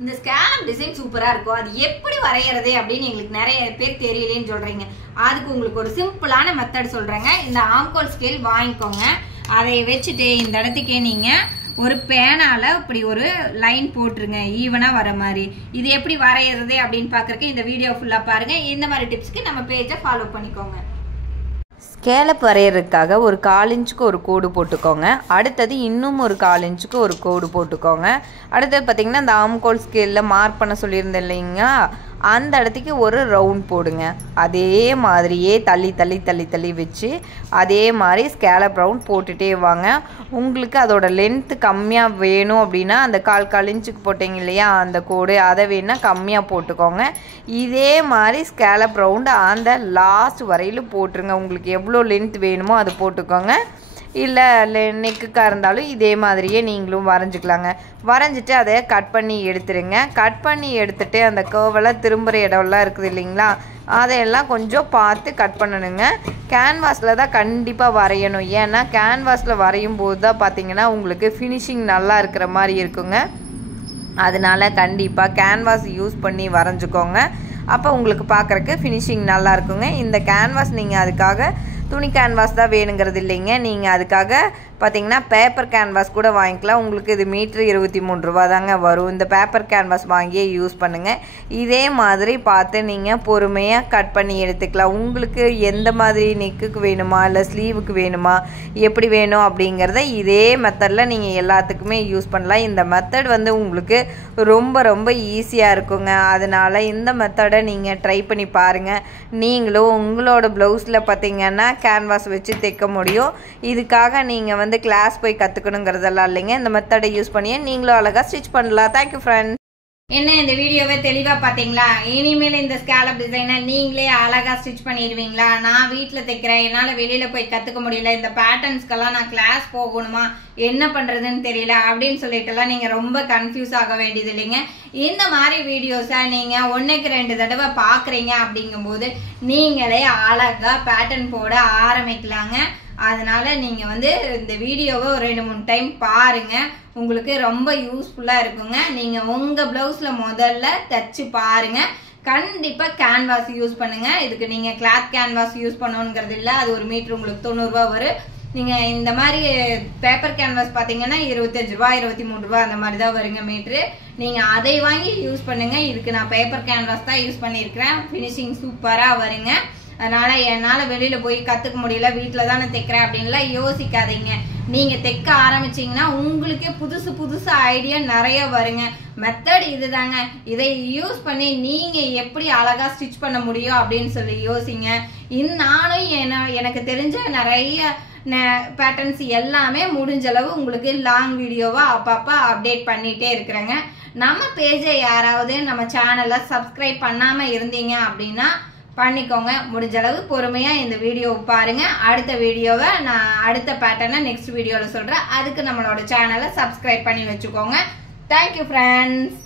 இந்த scallop design சூப்பரா இருக்கும். அது எப்படி வரையறது அப்படின்னு எங்களுக்கு நிறைய பேர் தெரியலன்னு சொல்றீங்க. அதுக்கு உங்களுக்கு ஒரு சிம்பிளான மெத்தட் சொல்றேங்க. இந்த ஆம்கோல் ஸ்கேல் வாங்கிக்கோங்க. அதை வச்சுட்டு இந்த இடத்துக்கே நீங்க ஒரு பேனால இப்படி ஒரு லைன் போட்டுருங்க, ஈவனா வர மாதிரி. இது எப்படி வரையறது அப்படின்னு பாக்குறதுக்கு இந்த வீடியோ ஃபுல்லா பாருங்க. இந்த மாதிரி டிப்ஸ்க்கு நம்ம பேஜை ஃபாலோ பண்ணிக்கோங்க. ஸ்கேலப் வரைகிறதுக்காக ஒரு 1/4 இன்ச்சுக்கு ஒரு கோடு போட்டுக்கோங்க. அடுத்தது இன்னும் ஒரு 1/4 இன்ச்சுக்கு ஒரு கோடு போட்டுக்கோங்க. அடுத்தது பார்த்திங்கன்னா இந்த ஆம்கோல் ஸ்கேலில் மார்க் பண்ண சொல்லியிருந்தேன் இல்லைங்களா, அந்த இடத்துக்கு ஒரு ரவுண்ட் போடுங்க. அதே மாதிரியே தள்ளி தள்ளி தள்ளி தள்ளி வச்சு அதே மாதிரி ஸ்கேலப் ரவுண்ட் போட்டுகிட்டே வாங்க. உங்களுக்கு அதோட லென்த்து கம்மியாக வேணும் அப்படின்னா அந்த 1/4 இன்ச்சுக்கு போட்டிங்க இல்லையா அந்த கோடு, அதை வேணால் கம்மியாக போட்டுக்கோங்க. இதே மாதிரி ஸ்கேலப் ரவுண்டு அந்த லாஸ்ட் வரையிலும் போட்டுருங்க. உங்களுக்கு எவ்வளோ லென்த் வேணுமோ அது போட்டுக்கோங்க. இல்லை நெக்குக்காக இருந்தாலும் இதே மாதிரியே நீங்களும் வரைஞ்சிக்கலாங்க. வரைஞ்சிட்டு அதை கட் பண்ணி எடுத்துருங்க. கட் பண்ணி எடுத்துகிட்டு அந்த கர்வெல்லாம் திரும்புகிற இடம்லாம் இருக்குது இல்லைங்களா, அதையெல்லாம் கொஞ்சம் பார்த்து கட் பண்ணணுங்க. கேன்வாஸில் தான் கண்டிப்பாக வரையணும். ஏன்னா கேன்வாஸில் வரையும் போது தான் பார்த்திங்கன்னா உங்களுக்கு ஃபினிஷிங் நல்லா இருக்கிற மாதிரி இருக்குங்க. அதனால் கண்டிப்பாக கேன்வாஸ் யூஸ் பண்ணி வரைஞ்சிக்கோங்க. அப்போ உங்களுக்கு பார்க்குறக்கு ஃபினிஷிங் நல்லா இருக்குங்க. இந்த கேன்வாஸ் நீங்கள் அதுக்காக துணி கேன்வாஸ் தான் வேணுங்கிறது இல்லைங்க. நீங்கள் அதுக்காக பார்த்தீங்கன்னா பேப்பர் கேன்வாஸ் கூட வாங்கிக்கலாம். உங்களுக்கு இது மீட்ரு 23 ரூபா தாங்க வரும். இந்த பேப்பர் கேன்வாஸ் வாங்கியே யூஸ் பண்ணுங்கள். இதே மாதிரி பார்த்து நீங்கள் பொறுமையாக கட் பண்ணி எடுத்துக்கலாம். உங்களுக்கு எந்த மாதிரி நெக்குக்கு வேணுமா இல்லை ஸ்லீவுக்கு வேணுமா எப்படி வேணும் அப்படிங்கிறத இதே மெத்தடில் நீங்கள் எல்லாத்துக்குமே யூஸ் பண்ணலாம். இந்த மெத்தட் வந்து உங்களுக்கு ரொம்ப ரொம்ப ஈஸியாக இருக்குங்க. அதனால் இந்த மெத்தடை நீங்கள் ட்ரை பண்ணி பாருங்கள். நீங்களும் உங்களோட ப்ளவுஸில் பார்த்தீங்கன்னா கேன்வாஸ் வச்சு தைக்க முடியும். இதுக்காக நீங்கள் வந்து கிளாஸ் போய் கற்றுக்கணுங்கிறதெல்லாம் இல்லைங்க. இந்த மெத்தடை யூஸ் பண்ணி நீங்களும் அழகாக ஸ்டிச் பண்ணலாம். Thank you friends. என்ன இந்த வீடியோவை தெளிவா பாத்தீங்களா? இனிமேல் இந்த ஸ்கேலப் டிசைனை நீங்களே அழகா ஸ்டிச் பண்ணிடுவீங்களா? நான் வீட்டுல தைக்கிறேன், என்னால வெளியில போய் கத்துக்க முடியல, இந்த பேட்டர்ன்ஸ்க்கெல்லாம் நான் கிளாஸ் போகணுமா, என்ன பண்றதுன்னு தெரியல அப்படின்னு சொல்லிட்டு எல்லாம் நீங்க ரொம்ப கன்ஃபியூஸ் ஆக வேண்டியது இல்லைங்க. இந்த மாதிரி வீடியோஸை நீங்க 1க்கு 2 தடவை பாக்குறீங்க அப்படிங்கும் போது நீங்களே அழகா பேட்டர்ன் போட ஆரம்பிக்கலாங்க. அதனால நீங்க வந்து இந்த வீடியோவை ஒரு 2-3 டைம் பாருங்க. உங்களுக்கு ரொம்ப யூஸ்ஃபுல்லா இருக்குங்க. நீங்க உங்க பிளவுஸ்ல முதல்ல தச்சு பாருங்க. கண்டிப்பா கேன்வாஸ் யூஸ் பண்ணுங்க. இதுக்கு நீங்க கிளாத் கேன்வாஸ் யூஸ் பண்ணணுங்கிறது இல்லை. அது ஒரு மீட்டர் உங்களுக்கு 90 ரூபா வரும். நீங்க இந்த மாதிரி பேப்பர் கேன்வாஸ் பாத்தீங்கன்னா 25 ரூபா 23 ரூபா அந்த மாதிரி தான் வருங்க மீட்ரு. நீங்க அதை வாங்கி யூஸ் பண்ணுங்க. இதுக்கு நான் பேப்பர் கேன்வாஸ் தான் யூஸ் பண்ணியிருக்கிறேன். ஃபினிஷிங் சூப்பரா வருங்க. அதனால என்னால வெளியில போய் கத்துக்க முடியல, வீட்டுல தானே தைக்கிறேன் அப்படின்லாம் யோசிக்காதீங்க. நீங்க தைக்க ஆரம்பிச்சீங்கன்னா உங்களுக்கே புதுசு புதுசு ஐடியா நிறைய வருங்க. மெத்தட் இதுதாங்க. இதை யூஸ் பண்ணி நீங்க எப்படி அழகா ஸ்டிச் பண்ண முடியும் அப்படின்னு சொல்லி யோசிங்க. நானும் எனக்கு தெரிஞ்ச நிறைய பேட்டர்ன்ஸ் எல்லாமே முடிஞ்ச அளவு உங்களுக்கு லாங் வீடியோவா அப்பப்ப அப்டேட் பண்ணிட்டே இருக்கிறேங்க. நம்ம பேஜை யாராவது நம்ம சேனலை சப்ஸ்கிரைப் பண்ணாம இருந்தீங்க அப்படின்னா பண்ணிக்கோங்க. முடிஞ்ச அளவு பொறுமையா இந்த வீடியோவை பாருங்க. அடுத்த வீடியோவை நான் அடுத்த பேட்டர்னை நெக்ஸ்ட் வீடியோல சொல்றேன். அதுக்கு நம்மளோட சேனலை சப்ஸ்கிரைப் பண்ணி வச்சுக்கோங்க. Thank you friends.